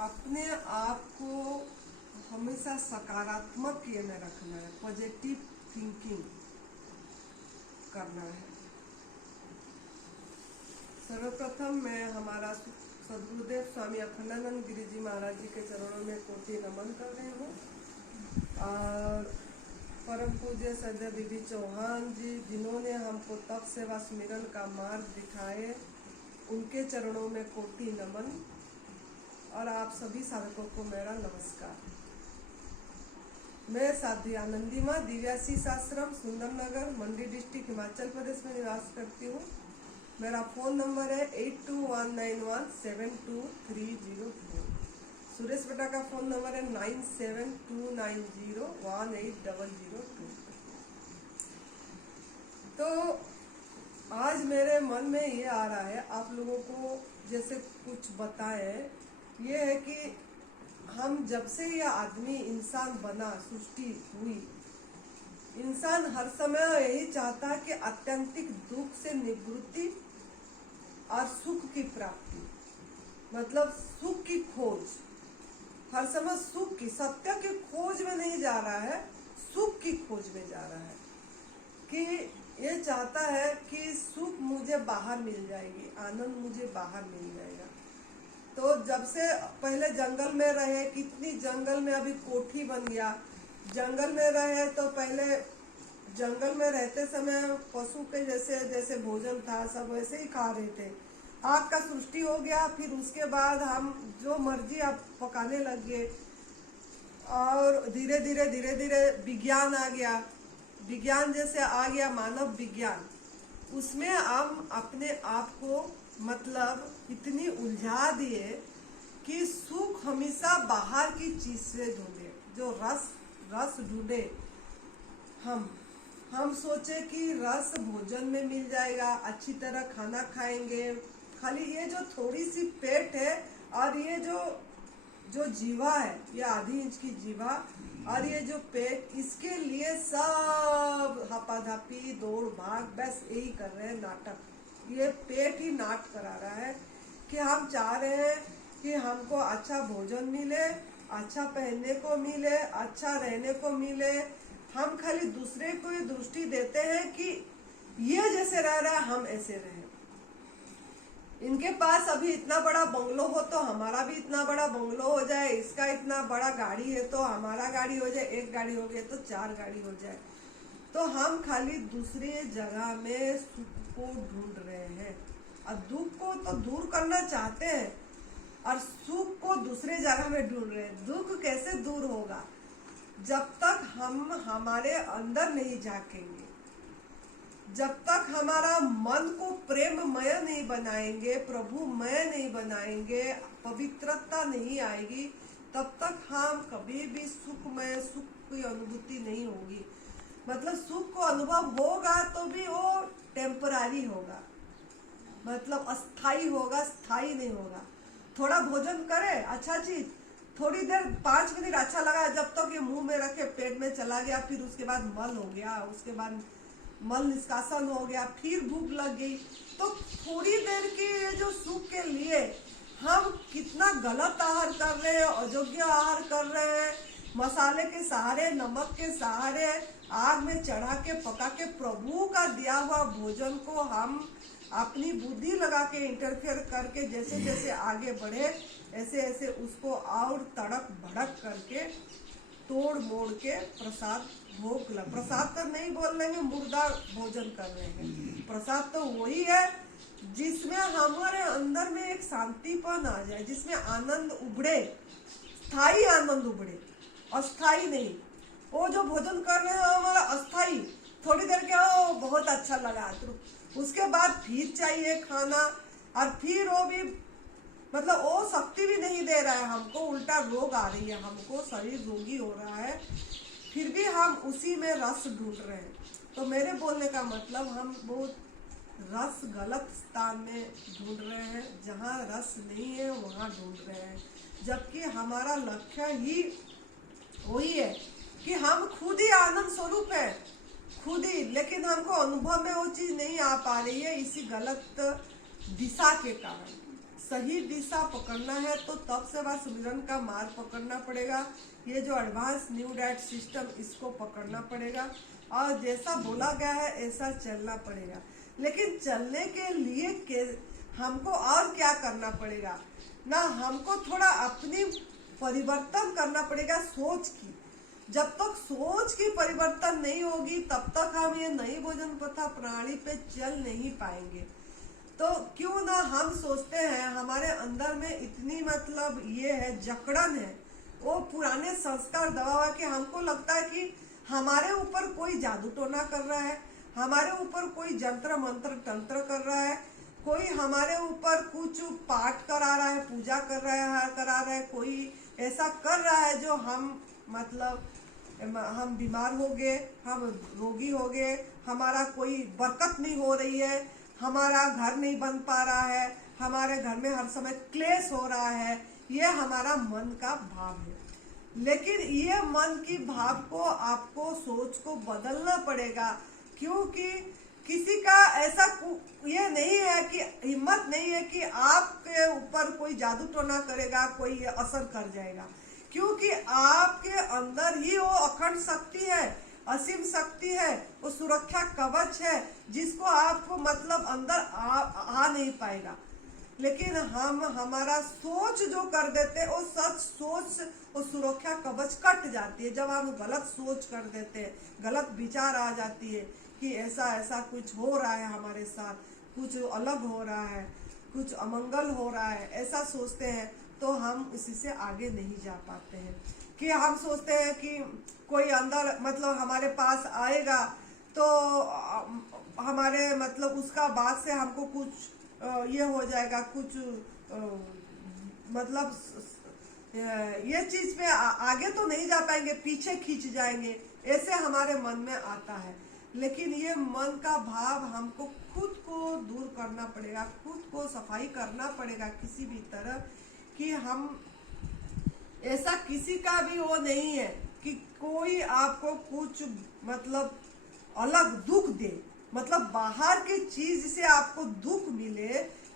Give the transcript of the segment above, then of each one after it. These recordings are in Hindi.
अपने आप को हमेशा सकारात्मक ये में रखना है, पॉजिटिव थिंकिंग करना है। सर्वप्रथम मैं हमारा सद्गुरुदेव स्वामी अखंडानंद गिरी जी महाराज जी के चरणों में कोटि नमन कर रही हूँ। और परम पूज्य सदैव बीबी चौहान जी जिन्होंने हमको तप सेवा स्मिरन का मार्ग दिखाए, उनके चरणों में कोटि नमन। और आप सभी साधकों को मेरा नमस्कार। मैं साध्वी आनंदी माँ दिव्याशीष आश्रम सुंदरनगर मंडी डिस्ट्रिक्ट हिमाचल प्रदेश में निवास करती हूँ। मेरा फ़ोन नंबर है 8219172304। सुरेश बेटा का फ़ोन नंबर है 9729018002। तो आज मेरे मन में ये आ रहा है आप लोगों को जैसे कुछ बताएं, ये है कि हम जब से ये आदमी इंसान बना, सृष्टि हुई, इंसान हर समय यही चाहता है कि आत्यंतिक दुख से निवृत्ति और सुख की प्राप्ति, मतलब सुख की खोज। हर समय सुख की, सत्य की खोज में नहीं जा रहा है, सुख की खोज में जा रहा है। कि ये चाहता है कि सुख मुझे बाहर मिल जाएगी, आनंद मुझे बाहर मिल जाएगा। तो जब से पहले जंगल में रहे, कितनी जंगल में अभी कोठी बन गया। जंगल में रहे तो पहले जंगल में रहते समय पशु के जैसे जैसे भोजन था सब वैसे ही खा रहे थे। आग का सृष्टि हो गया, फिर उसके बाद हम जो मर्जी आप पकाने लग गए। और धीरे धीरे विज्ञान आ गया। विज्ञान जैसे आ गया मानव विज्ञान, उसमें हम अपने आप को मतलब इतनी उलझा दिए कि सुख हमेशा बाहर की चीज से ढूंढे, जो रस ढूंढे। हम सोचे कि रस भोजन में मिल जाएगा, अच्छी तरह खाना खाएंगे। खाली ये जो थोड़ी सी पेट है और ये जो जीवा है, ये आधी इंच की जीवा और ये जो पेट, इसके लिए सब हपाधापी दौड़ भाग बस यही कर रहे हैं, नाटक। ये पेट ही नाटक करा रहा है कि हम चाह रहे हैं कि हमको अच्छा भोजन मिले, अच्छा पहनने को मिले, अच्छा रहने को मिले। हम खाली दूसरे को ये दृष्टि देते हैं कि ये जैसे रह रहा है हम ऐसे रहें। इनके पास अभी इतना बड़ा बंगलो हो तो हमारा भी इतना बड़ा बंगलो हो जाए, इसका इतना बड़ा गाड़ी है तो हमारा गाड़ी हो जाए, एक गाड़ी हो गया तो 4 गाड़ी हो जाए। तो हम खाली दूसरे जगह में सुख को ढूंढ रहे हैं और दुख को तो दूर करना चाहते हैं और सुख को दूसरे जगह में ढूंढ रहे हैं। दुख कैसे दूर होगा जब तक हम हमारे अंदर नहीं झांकेंगे, जब तक हमारा मन को प्रेममय नहीं बनाएंगे, प्रभुमय नहीं बनाएंगे, पवित्रता नहीं आएगी, तब तक हम कभी भी सुखमय, सुख की अनुभूति नहीं होगी। मतलब सुख को अनुभव होगा तो भी वो टेम्परारी होगा, मतलब अस्थाई होगा, स्थाई नहीं होगा। थोड़ा भोजन करे अच्छा चीज, थोड़ी देर 5 मिनट अच्छा लगा, जब तक ये मुंह में रखे पेट में चला गया, फिर उसके बाद मल हो गया, उसके बाद मल निष्कासन हो गया, फिर भूख लग गई। तो थोड़ी देर के ये जो सुख के लिए हम कितना गलत आहार कर रहे हैं, अयोग्य आहार कर रहे हैं। मसाले के सहारे, नमक के सहारे आग में चढ़ा के पका के प्रभु का दिया हुआ भोजन को हम अपनी बुद्धि लगा के इंटरफेयर करके जैसे जैसे आगे बढ़े, ऐसे ऐसे उसको और तड़क भड़क करके तोड़ मोड़ के प्रसाद भोग ला। प्रसाद तो नहीं बोल रहे हैं, मुर्दा भोजन कर रहे हैं। प्रसाद तो वही है जिसमें हमारे अंदर में एक शांतिपन आ जाए, जिसमें आनंद उभरे, स्थायी आनंद उभरे, अस्थाई नहीं। वो जो भोजन कर रहे हैं हमारा अस्थाई, थोड़ी देर के हो बहुत अच्छा लगा, तो उसके बाद फिर चाहिए खाना और फिर वो भी मतलब वो शक्ति भी नहीं दे रहा है हमको, उल्टा रोग आ रही है हमको, शरीर रोगी हो रहा है, फिर भी हम उसी में रस ढूंढ रहे हैं। तो मेरे बोलने का मतलब हम बहुत रस गलत स्थान में ढूंढ रहे हैं, जहाँ रस नहीं है वहाँ ढूंढ रहे हैं। जबकि हमारा लक्ष्य ही वही है कि हम खुद ही आनंद स्वरूप है, खुद ही, लेकिन हमको अनुभव में वो चीज नहीं आ पा रही है इसी गलत दिशा के कारण। सही दिशा पकड़ना है तो तप सेवा सुमिरन का मार्ग पकड़ना पड़ेगा। ये जो एडवांस न्यू डाइट सिस्टम, इसको पकड़ना पड़ेगा और जैसा बोला गया है ऐसा चलना पड़ेगा। लेकिन चलने के लिए हमको और क्या करना पड़ेगा ना, हमको थोड़ा अपनी परिवर्तन करना पड़ेगा सोच की। जब तक सोच की परिवर्तन नहीं होगी तब तक हम ये नई भोजन प्रथा प्रणाली पे चल नहीं पाएंगे। तो क्यों ना हम सोचते हैं हमारे अंदर में इतनी मतलब ये है, जकड़न है, वो पुराने संस्कार दबा के हमको लगता है कि हमारे ऊपर कोई जादू टोना कर रहा है, हमारे ऊपर कोई जंत्र मंत्र तंत्र कर रहा है, कोई हमारे ऊपर कुछ पाठ करा रहा है, पूजा करा रहा है, कोई ऐसा कर रहा है जो हम मतलब हम बीमार हो गए, हम रोगी हो गए, हमारा कोई बरकत नहीं हो रही है, हमारा घर नहीं बन पा रहा है, हमारे घर में हर समय क्लेश हो रहा है। ये हमारा मन का भाव है। लेकिन ये मन की भाव को आपको सोच को बदलना पड़ेगा, क्योंकि किसी का ऐसा ये नहीं है कि हिम्मत नहीं है कि आपके ऊपर कोई जादू टोना करेगा, कोई असर कर जाएगा, क्योंकि आपके अंदर ही वो अखंड शक्ति है, असीम शक्ति है, वो सुरक्षा कवच है जिसको आप मतलब अंदर आ नहीं पाएगा। लेकिन हमारा सोच जो कर देते वो सच सोच, वो सुरक्षा कवच कट जाती है। जब हम गलत सोच कर देते हैं, गलत विचार आ जाती है कि ऐसा ऐसा कुछ हो रहा है हमारे साथ, कुछ अलग हो रहा है, कुछ अमंगल हो रहा है, ऐसा सोचते हैं तो हम इसी से आगे नहीं जा पाते हैं। कि हम सोचते हैं कि कोई अंदर मतलब हमारे पास आएगा तो हमारे मतलब उसका बात से हमको कुछ ये हो जाएगा, कुछ मतलब ये चीज पे आगे तो नहीं जा पाएंगे, पीछे खींच जाएंगे, ऐसे हमारे मन में आता है। लेकिन ये मन का भाव हमको खुद को दूर करना पड़ेगा, खुद को सफाई करना पड़ेगा किसी भी तरह कि हम ऐसा किसी का भी वो नहीं है कि कोई आपको कुछ मतलब अलग दुख दे, मतलब बाहर की चीज से आपको दुख मिले,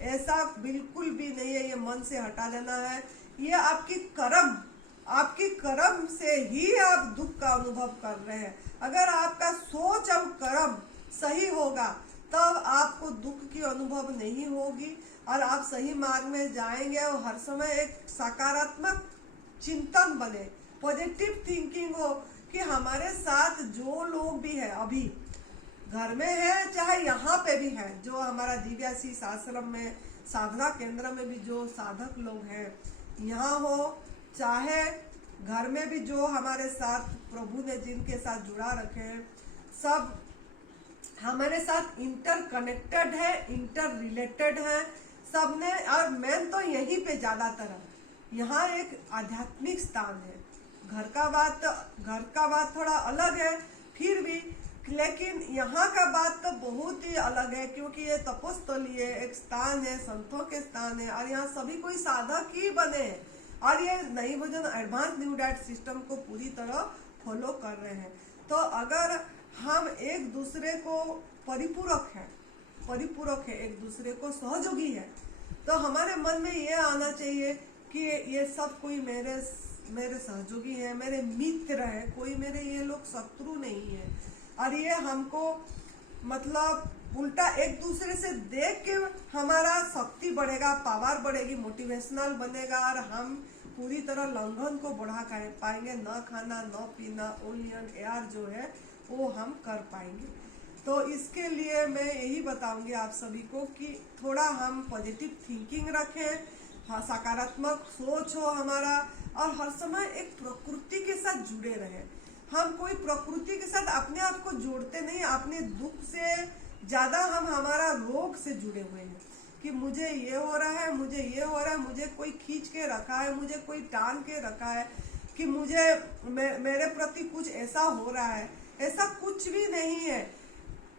ऐसा बिल्कुल भी नहीं है। ये मन से हटा लेना है। ये आपकी कर्म से ही आप दुख का अनुभव कर रहे हैं। अगर आपका सोच और कर्म सही होगा तब आपको दुख की अनुभव नहीं होगी और आप सही मार्ग में जाएंगे और हर समय एक सकारात्मक चिंतन बने, पॉजिटिव थिंकिंग हो कि हमारे साथ जो लोग भी है, अभी घर में है चाहे यहाँ पे भी है, जो हमारा दिव्याशीष आश्रम में साधना केंद्र में भी जो साधक लोग हैं, यहाँ हो चाहे घर में भी जो हमारे साथ प्रभु ने जिनके साथ जुड़ा रखे हैं, सब हमारे साथ इंटर कनेक्टेड है, इंटर रिलेटेड है सबने। और मेन तो यहीं पे ज्यादातर यहाँ एक आध्यात्मिक स्थान है। घर का बात थोड़ा अलग है फिर भी, लेकिन यहाँ का बात तो बहुत ही अलग है, क्योंकि ये तपोस्थली है, एक स्थान है, संतों के स्थान है और यहाँ सभी कोई साधक ही बने हैं और ये नई भोजन एडवांस न्यू डाइट सिस्टम को पूरी तरह फॉलो कर रहे हैं। तो अगर हम एक दूसरे को परिपूरक है, एक दूसरे को सहयोगी है, तो हमारे मन में ये आना चाहिए कि ये सब कोई मेरे सहयोगी है, मेरे मित्र है, कोई मेरे ये लोग शत्रु नहीं है। और ये हमको मतलब उल्टा एक दूसरे से देख के हमारा शक्ति बढ़ेगा, पावर बढ़ेगी, मोटिवेशनल बनेगा और हम पूरी तरह लंघन को बढ़ा पाएंगे। न खाना न पीना, ओनियन एयर जो है वो हम कर पाएंगे। तो इसके लिए मैं यही बताऊंगी आप सभी को कि थोड़ा हम पॉजिटिव थिंकिंग रखें, हाँ, सकारात्मक सोच हो हमारा, और हर समय एक प्रकृति के साथ जुड़े रहें। हम कोई प्रकृति के साथ अपने आप को जोड़ते नहीं, अपने दुख से ज्यादा हम हमारा रोग से जुड़े हुए हैं कि मुझे ये हो रहा है, मुझे ये हो रहा है, मुझे कोई खींच के रखा है, मुझे कोई टांग के रखा है, कि मुझे मेरे प्रति कुछ ऐसा हो रहा है। ऐसा कुछ भी नहीं है।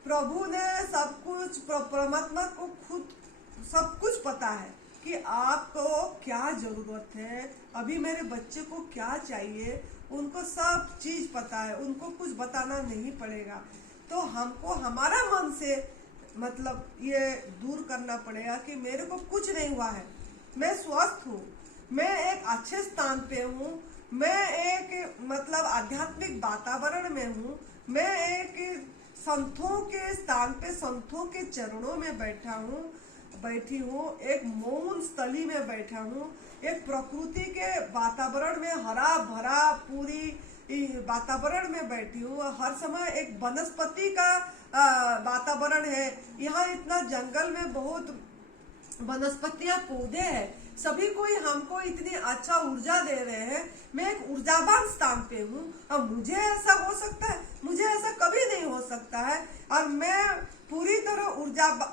प्रभु ने सब कुछ, परमात्मा को खुद सब कुछ पता है कि आपको क्या जरूरत है, अभी मेरे बच्चे को क्या चाहिए, उनको सब चीज पता है, उनको कुछ बताना नहीं पड़ेगा। तो हमको हमारा मन से मतलब ये दूर करना पड़ेगा कि मेरे को कुछ नहीं हुआ है, मैं स्वस्थ हूँ, मैं एक अच्छे स्थान पे हूँ, मैं एक मतलब आध्यात्मिक वातावरण में हूँ, मैं एक संतों के स्थान पे संतों के चरणों में बैठी हूँ, एक मौन स्थली में बैठा हूँ, एक प्रकृति के वातावरण में हरा भरा पूरी वातावरण में बैठी हूँ। हर समय एक वनस्पति का वातावरण है। यहाँ इतना जंगल में बहुत वनस्पतियां पौधे हैं, सभी कोई हमको इतनी अच्छा ऊर्जा दे रहे हैं। मैं एक ऊर्जावान स्थान पे हूँ। अब मुझे ऐसा हो सकता है? मुझे ऐसा कभी नहीं हो सकता है। और मैं पूरी तरह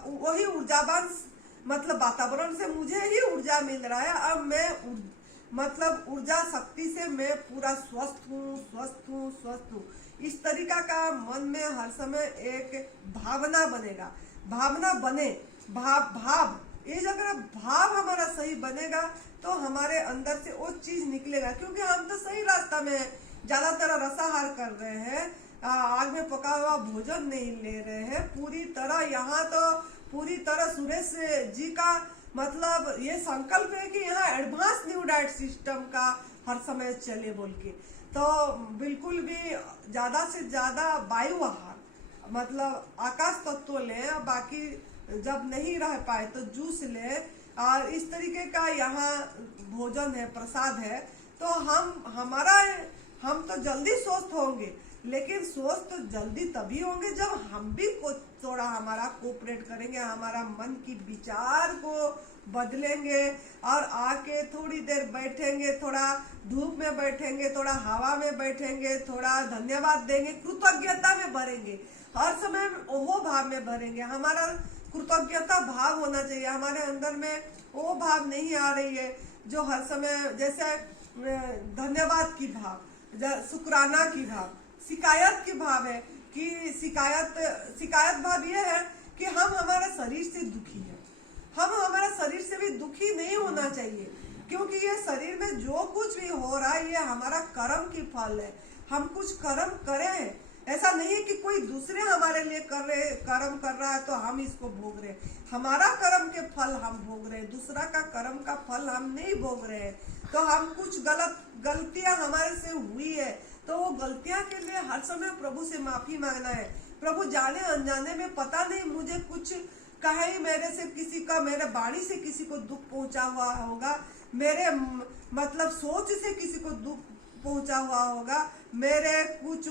वही ऊर्जावान मतलब वातावरण से मुझे ही ऊर्जा मिल रहा है। अब मैं मतलब ऊर्जा शक्ति से मैं पूरा स्वस्थ हूँ। इस तरीका का मन में हर समय एक भावना बनेगा, भावना बने, भाव ये अगर भाव हमारा सही बनेगा तो हमारे अंदर से वो चीज निकलेगा। क्योंकि हम तो सही रास्ता में ज्यादातर रसाहार कर रहे हैं, आग में पका हुआ भोजन नहीं ले रहे हैं पूरी तरह। यहाँ तो पूरी तरह सुरेश जी का मतलब ये संकल्प है कि यहाँ एडवांस न्यू डाइट सिस्टम का हर समय चले बोल के। तो बिल्कुल भी ज्यादा से ज्यादा वायु आहार मतलब आकाश तत्व लें, बाकी जब नहीं रह पाए तो जूस ले। और इस तरीके का यहाँ भोजन है, प्रसाद है। तो हम तो जल्दी स्वस्थ होंगे, लेकिन स्वस्थ तो जल्दी तभी होंगे जब हम भी थोड़ा हमारा कोऑपरेट करेंगे, हमारा मन की विचार को बदलेंगे और आके थोड़ी देर बैठेंगे, थोड़ा धूप में बैठेंगे, थोड़ा हवा में बैठेंगे, थोड़ा धन्यवाद देंगे, कृतज्ञता में भरेंगे, हर समय वो भाव में भरेंगे। हमारा कृतज्ञता भाव होना चाहिए हमारे अंदर में। वो भाव नहीं आ रही है जो हर समय जैसे धन्यवाद की भाव, शुक्राना की भाव, शिकायत की भाव है कि शिकायत भाव ये है कि हम हमारे शरीर से दुखी है। हम हमारा शरीर से भी दुखी नहीं होना चाहिए, क्योंकि ये शरीर में जो कुछ भी हो रहा है ये हमारा कर्म की फल है। हम कुछ कर्म करें, ऐसा नहीं है कि कोई दूसरे हमारे लिए कर्म कर रहा है तो हम इसको भोग रहे हैं। हमारा कर्म के फल हम भोग रहे हैं, दूसरा का कर्म का फल हम नहीं भोग रहे हैं। तो हम कुछ गलतियां हमारे से हुई है तो वो गलतियां के लिए हर समय प्रभु से माफी मांगना है। प्रभु जाने अनजाने में पता नहीं मुझे कुछ कहीं मेरे से किसी का, मेरे वाणी से किसी को दुख पहुंचा हुआ होगा, मेरे मतलब सोच से किसी को दुख पहुंचा हुआ होगा, मेरे कुछ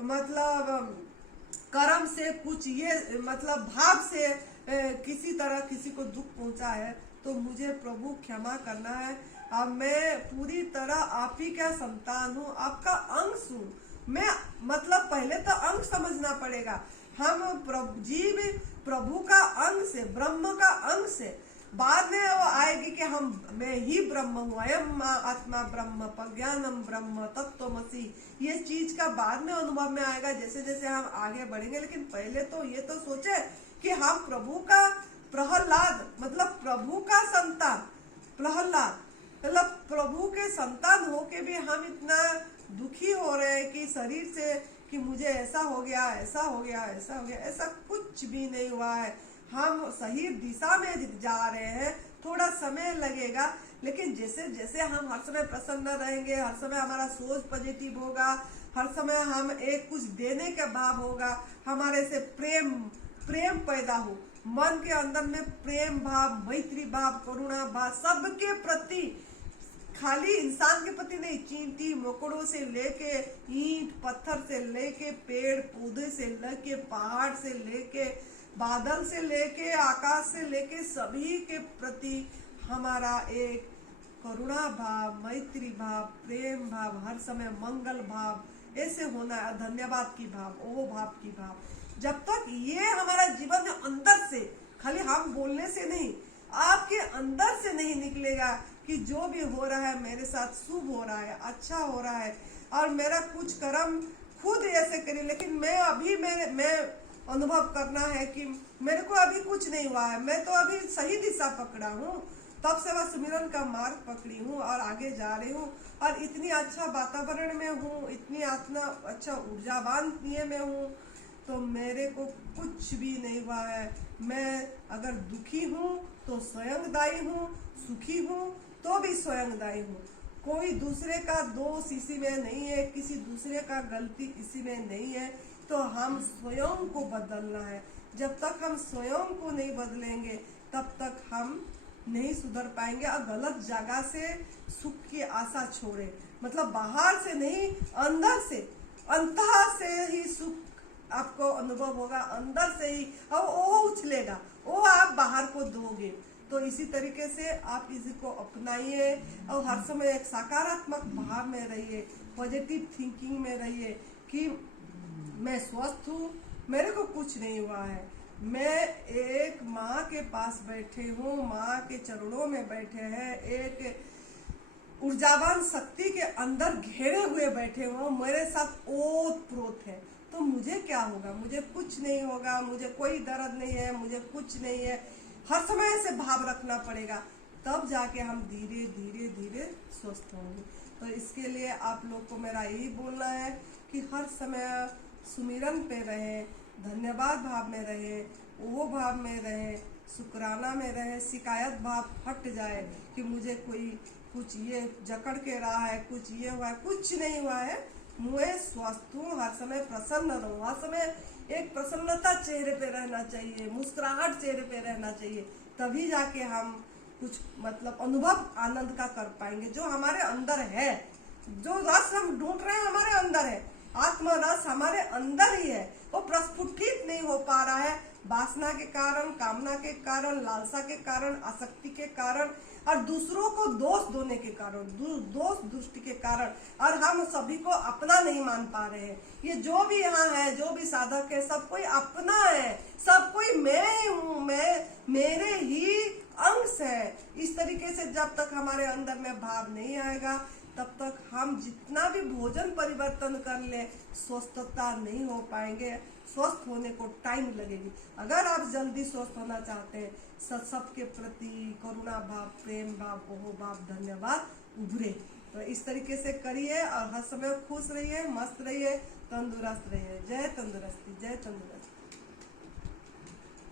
मतलब कर्म से कुछ ये मतलब भाव से किसी तरह किसी को दुख पहुंचा है तो मुझे प्रभु क्षमा करना है। अब मैं पूरी तरह आप ही का संतान हूँ, आपका अंश हूँ मैं। मतलब पहले तो अंश समझना पड़ेगा। हम जीव प्रभु का अंश है, ब्रह्म का अंश है। बाद में वो आएगी कि मैं ही ब्रह्म हूँ, अयम आत्मा ब्रह्म प्रज्ञानम ब्रह्म तत्वमसि। ये चीज का बाद में अनुभव में आएगा जैसे जैसे हम आगे बढ़ेंगे। लेकिन पहले तो ये तो सोचे कि हम प्रभु का प्रहलाद मतलब प्रभु का संतान, प्रहलाद मतलब प्रभु के संतान होके भी हम इतना दुखी हो रहे हैं कि शरीर से कि मुझे ऐसा हो गया, ऐसा हो गया, ऐसा हो गया। ऐसा कुछ भी नहीं हुआ है। हम सही दिशा में जा रहे हैं। थोड़ा समय लगेगा, लेकिन जैसे जैसे हम हर समय प्रसन्न रहेंगे, हर समय हमारा सोच पॉजिटिव होगा, हर समय हम एक कुछ देने का भाव होगा, हमारे से प्रेम पैदा हो, मन के अंदर में प्रेम भाव, मैत्री भाव, करुणा भाव सबके प्रति, खाली इंसान के प्रति नहीं, चींटी मकोड़ों से लेके ईंट पत्थर से लेके पेड़ पौधे से लेके पहाड़ से लेके बादल से लेके आकाश से लेके सभी के प्रति हमारा एक करुणा भाव, मैत्री भाव, प्रेम भाव, हर समय मंगल भाव ऐसे होना है। धन्यवाद की भाव, ओ भाव की भाव। जब तक ये हमारा जीवन में अंदर से, खाली हम बोलने से नहीं, आपके अंदर से नहीं निकलेगा कि जो भी हो रहा है मेरे साथ शुभ हो रहा है, अच्छा हो रहा है और मेरा कुछ कर्म खुद ऐसे करी। लेकिन मैं अनुभव करना है कि मेरे को अभी कुछ नहीं हुआ है, मैं तो अभी सही दिशा पकड़ा हूँ, तब से वह सुमिरन का मार्ग पकड़ी हूँ और आगे जा रही हूँ और इतनी अच्छा वातावरण में हूँ, इतनी अच्छा ऊर्जावान में हूँ तो मेरे को कुछ भी नहीं हुआ है। मैं अगर दुखी हूँ तो स्वयं दायी हूँ, सुखी हूँ तो भी स्वयं दायी हूँ। कोई दूसरे का दोष इसी में नहीं है, किसी दूसरे का गलती इसी में नहीं है। तो हम स्वयं को बदलना है। जब तक हम स्वयं को नहीं बदलेंगे तब तक हम नहीं सुधर पाएंगे। और गलत जगह से सुख की आशा छोड़े, मतलब बाहर से नहीं, अंदर से, अंतः से ही सुख आपको अनुभव होगा, अंदर से ही। और वो उछलेगा, वो आप बाहर को दोगे। तो इसी तरीके से आप इसी को अपनाइए और हर समय एक सकारात्मक भाव में रहिए, पॉजिटिव थिंकिंग में रहिए कि मैं स्वस्थ हूँ, मेरे को कुछ नहीं हुआ है। मैं एक माँ के पास बैठे हूँ, माँ के चरणों में बैठे हैं, एक ऊर्जावान शक्ति के अंदर घेरे हुए बैठे हुए, मेरे साथ ओत प्रोत है। तो मुझे क्या होगा? मुझे कुछ नहीं होगा, मुझे कोई दर्द नहीं है, मुझे कुछ नहीं है। हर समय ऐसे भाव रखना पड़ेगा, तब जाके हम धीरे धीरे धीरे स्वस्थ होंगे। तो इसके लिए आप लोग को मेरा यही बोलना है कि हर समय सुमिरन पे रहे, धन्यवाद भाव में रहे, वो भाव में रहे, शुक्राना में रहे। शिकायत भाव हट जाए कि मुझे कोई कुछ ये जकड़ के रहा है, कुछ ये हुआ है, कुछ नहीं हुआ है। मैं स्वस्थ हूँ, हर समय प्रसन्न रहूँ, हर समय एक प्रसन्नता चेहरे पे रहना चाहिए, मुस्कुराहट चेहरे पे रहना चाहिए। तभी जाके हम कुछ मतलब अनुभव आनंद का कर पाएंगे। जो हमारे अंदर है, जो रस हम ढूंढ रहे हैं हमारे अंदर है, आत्म रस हमारे अंदर ही है, वो प्रस्फुटित नहीं हो पा रहा है वासना के कारण, कामना के कारण, लालसा के कारण, आसक्ति के कारण और दूसरों को दोष देने के कारण, दोष दृष्टि के कारण, और हम सभी को अपना नहीं मान पा रहे हैं। ये जो भी यहाँ है, जो भी साधक है, सब कोई अपना है, सब कोई मैं हूँ, मैं मेरे ही अंश है। इस तरीके से जब तक हमारे अंदर में भाव नहीं आएगा तब तक हम जितना भी भोजन परिवर्तन कर ले, स्वस्थता नहीं हो पाएंगे। स्वस्थ होने को टाइम लगेगी। अगर आप जल्दी स्वस्थ होना चाहते हैं, सबके प्रति करुणा भाव, प्रेम भाव, ओहो भाव, धन्यवाद उभरे। तो इस तरीके से करिए और हर समय खुश रहिए, मस्त रहिए, तंदुरुस्त रहिए। जय तंदुरुस्ती, जय तंदुरुस्ती।